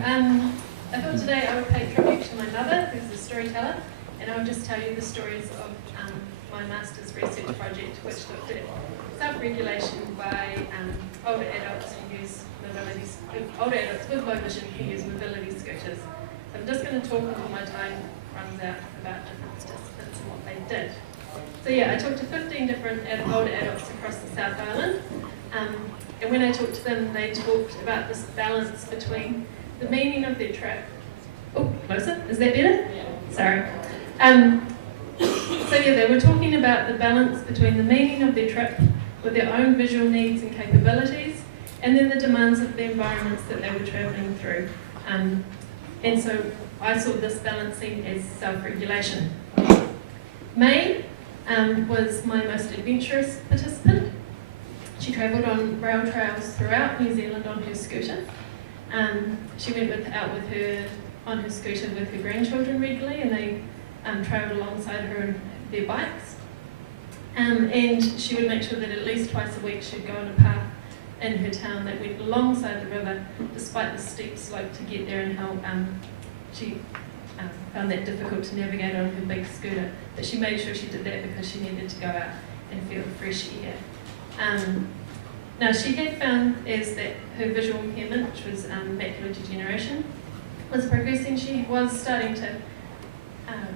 I thought today I would pay tribute to my mother, who's a storyteller, and I would just tell you the stories of my master's research project, which looked at self-regulation by older adults with low vision who use mobility scooters. So I'm just going to talk until my time runs out about different participants and what they did. So yeah, I talked to 15 different older adults across the South Island, and when I talked to them, they talked about this balance between the meaning of their trip. Oh, closer? Is that better? Yeah. Sorry. So yeah, they were talking about the balance between the meaning of their trip with their own visual needs and capabilities, and then the demands of the environments that they were travelling through. And so I saw this balancing as self-regulation. May was my most adventurous participant. She travelled on rail trails throughout New Zealand on her scooter. She went on her scooter with her grandchildren regularly, and they travelled alongside her on their bikes. And she would make sure that at least twice a week she'd go on a path in her town that went alongside the river, despite the steep slope to get there, and how she found that difficult to navigate on her big scooter. But she made sure she did that because she needed to go out and feel the fresh air. Now, she had found as that her visual impairment, which was macular degeneration, was progressing. She was starting to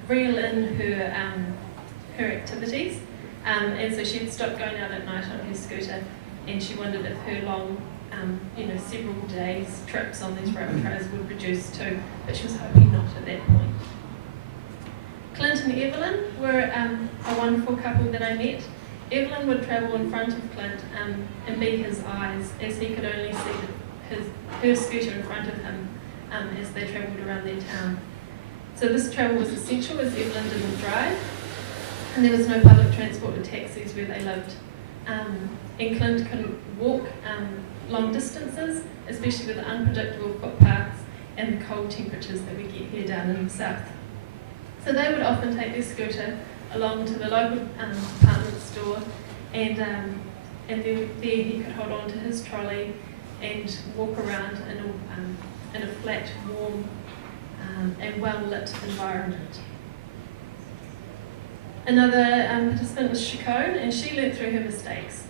reel in her activities, and so she'd stopped going out at night on her scooter, and she wondered if her long, several days trips on these rail trails would reduce too, but she was hoping not at that point. Clint and Evelyn were a wonderful couple that I met. Evelyn would travel in front of Clint and be his eyes, as he could only see her scooter in front of him as they travelled around their town. So this travel was essential as Evelyn didn't drive, and there was no public transport or taxis where they lived. And Clint couldn't walk long distances, especially with the unpredictable footpaths and the cold temperatures that we get here down in the south. So they would often take their scooter along to the local department store, and there he could hold on to his trolley and walk around in a flat, warm and well-lit environment. Another participant was Chacone, and she learnt through her mistakes.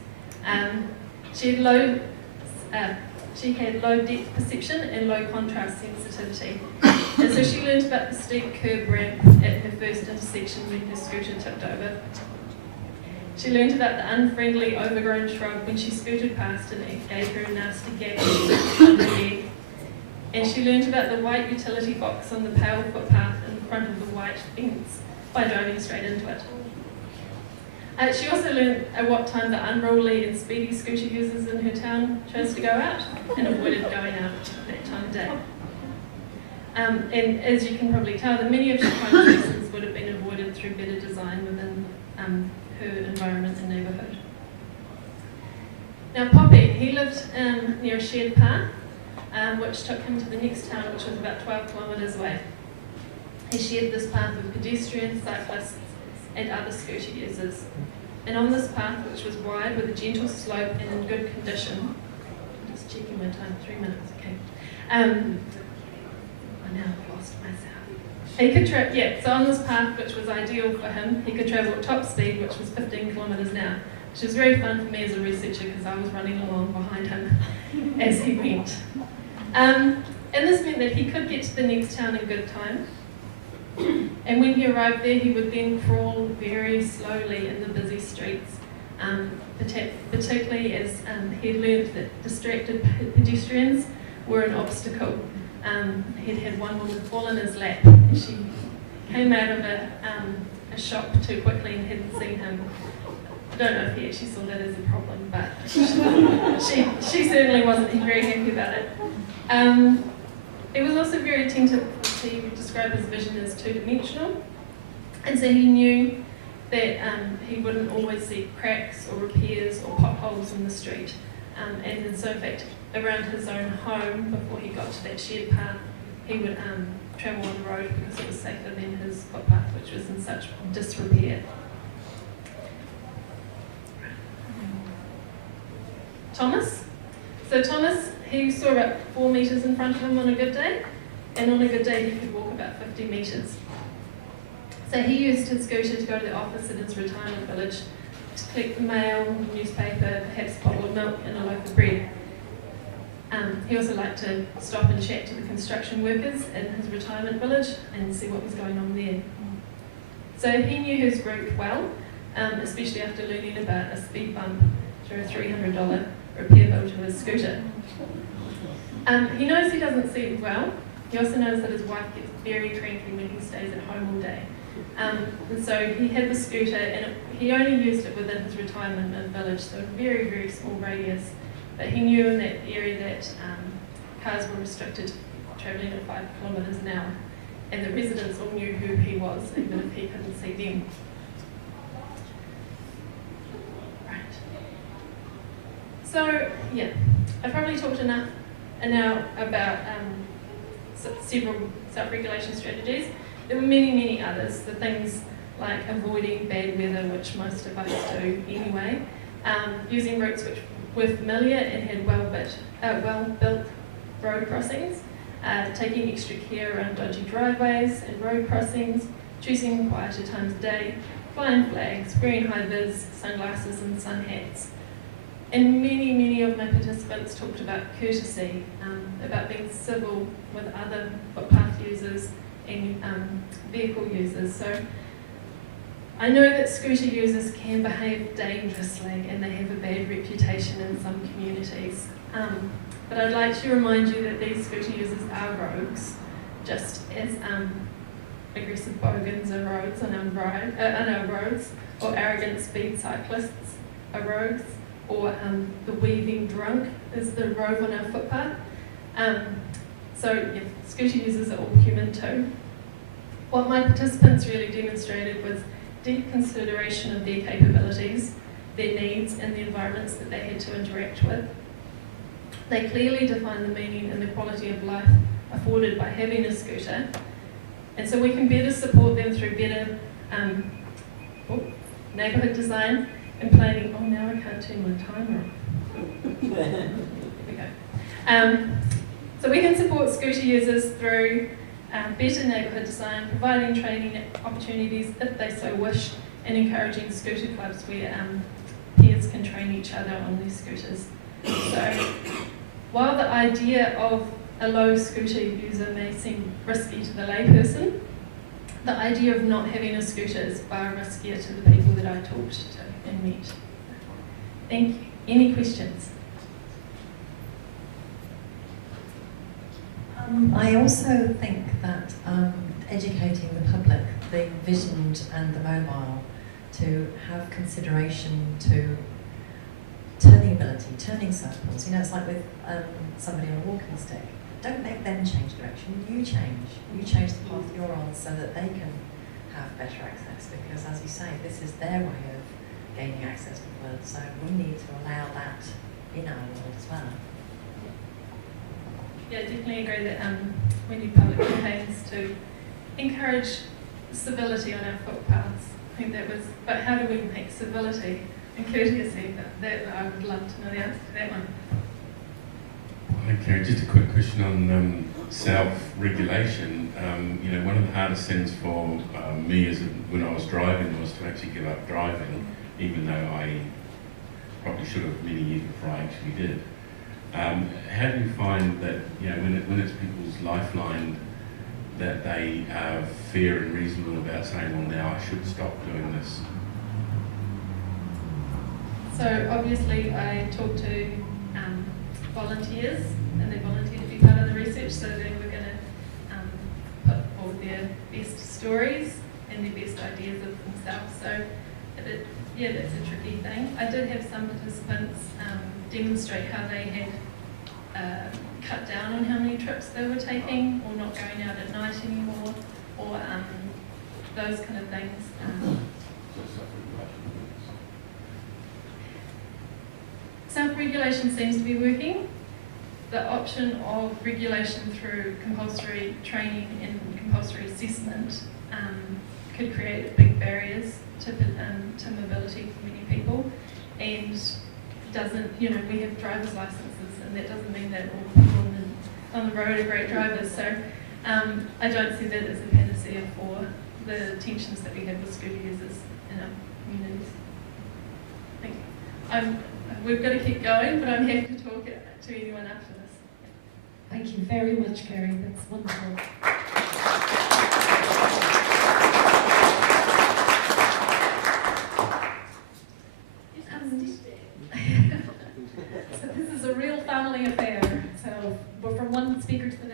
She had low depth perception and low contrast sensitivity. And so she learnt about the steep curb ramp at her first intersection when her scooter tipped over. She learnt about the unfriendly, overgrown shrub when she scooted past and it gave her a nasty gag on her leg. And she learnt about the white utility box on the pale footpath in front of the white fence by driving straight into it. She also learnt at what time the unruly and speedy scooter users in her town chose to go out and avoided going out that time of day. And as you can probably tell, that many of Chacone's lessons would have been avoided through better design within her environment and neighbourhood. Now Poppy, he lived near a shared path, which took him to the next town, which was about 12 kilometres away. He shared this path with pedestrians, cyclists, and other scooter users. And on this path, which was wide with a gentle slope and in good condition, I'm just checking my time, 3 minutes, okay. I now have lost myself. He could so on this path, which was ideal for him, he could travel at top speed, which was 15 kilometres an hour, which was very fun for me as a researcher because I was running along behind him as he went. And this meant that he could get to the next town in good time. And when he arrived there, he would then crawl very slowly in the busy streets, particularly as he learned that distracted pedestrians were an obstacle. He'd had one woman fall in his lap, and she came out of a shop too quickly and hadn't seen him. I don't know if he actually saw that as a problem, but she certainly wasn't very happy about it. He was also very attentive. He would describe his vision as two-dimensional, and so he knew that he wouldn't always see cracks or repairs or potholes in the street. And so in fact, around his own home, before he got to that shared path, he would travel on the road because it was safer than his footpath, which was in such disrepair. Thomas. So Thomas, he saw about 4 metres in front of him on a good day, and on a good day he could walk about 50 metres. So he used his scooter to go to the office at his retirement village to collect the mail, newspaper, perhaps a bottle of milk and a loaf of bread. He also liked to stop and chat to the construction workers in his retirement village and see what was going on there. So he knew his route well, especially after learning about a speed bump through a $300 repair bill to his scooter. He knows he doesn't see well. He also knows that his wife gets very cranky when he stays at home all day. And so he had the scooter, and he only used it within his retirement village, so a very, very small radius. But he knew in that area that cars were restricted to travelling at 5 kilometres an hour, and the residents all knew who he was, even if he couldn't see them. Right. So, yeah, I've probably talked enough now about several self-regulation strategies. There were many, many others, the things like avoiding bad weather, which most of us do anyway, using routes which were familiar and had well-built road crossings, taking extra care around dodgy driveways and road crossings, choosing quieter times of day, flying flags, wearing high-vis sunglasses and sun hats. And many, many of my participants talked about courtesy, about being civil with other footpath users and vehicle users. So I know that scooter users can behave dangerously and they have a bad reputation in some communities. But I'd like to remind you that these scooter users are rogues, just as aggressive bogans are rogues on our roads, or arrogant speed cyclists are rogues, or the weaving drunk is the rogue on our footpath. So yeah, scooter users are all human too. What my participants really demonstrated was deep consideration of their capabilities, their needs, and the environments that they had to interact with. They clearly define the meaning and the quality of life afforded by having a scooter, and so we can better support them through better neighbourhood design and planning. Oh, now I can't turn my timer off. There we go. So we can support scooter users through better neighbourhood design, providing training opportunities if they so wish, and encouraging scooter clubs where peers can train each other on their scooters. So while the idea of a low scooter user may seem risky to the layperson, the idea of not having a scooter is far riskier to the people that I talked to and met. Thank you. Any questions? I also think that educating the public, the visioned and the mobile, to have consideration to turning ability, turning circles. You know, it's like with somebody on a walking stick. Don't make them change direction, you change. You change the path you're on so that they can have better access, because as you say, this is their way of gaining access to the world, so we need to allow that in our world as well. Yeah, I definitely agree that we need public campaigns to encourage civility on our footpaths. I think that was, but how do we make civility and courtesy? That I would love to know the answer to that one. Hi, Keri. Just a quick question on self-regulation. You know, one of the hardest things for me when I was driving was to actually give up driving, even though I probably should have many years before I actually did. How do you find that, you know, when it's people's lifeline, that they are fair and reasonable about saying, well, now I should stop doing this? So obviously I talked to volunteers, and they volunteered to be part of the research, so they were going to put all their best stories and their best ideas of themselves. So yeah, that's a tricky thing. I did have some participants demonstrate how they had cut down on how many trips they were taking, or not going out at night anymore, or those kind of things. Self-regulation seems to be working. The option of regulation through compulsory training and compulsory assessment could create big barriers to mobility for many people, and doesn't, you know, we have driver's licenses and that doesn't mean that all people on the road are great drivers. So I don't see that as a panacea for the tensions that we have with scooter users in our communities. Thank you. We've got to keep going, but I'm happy to talk to anyone after this. Thank you very much, Keri. That's wonderful. So this is a real family affair. So we're from one speaker to the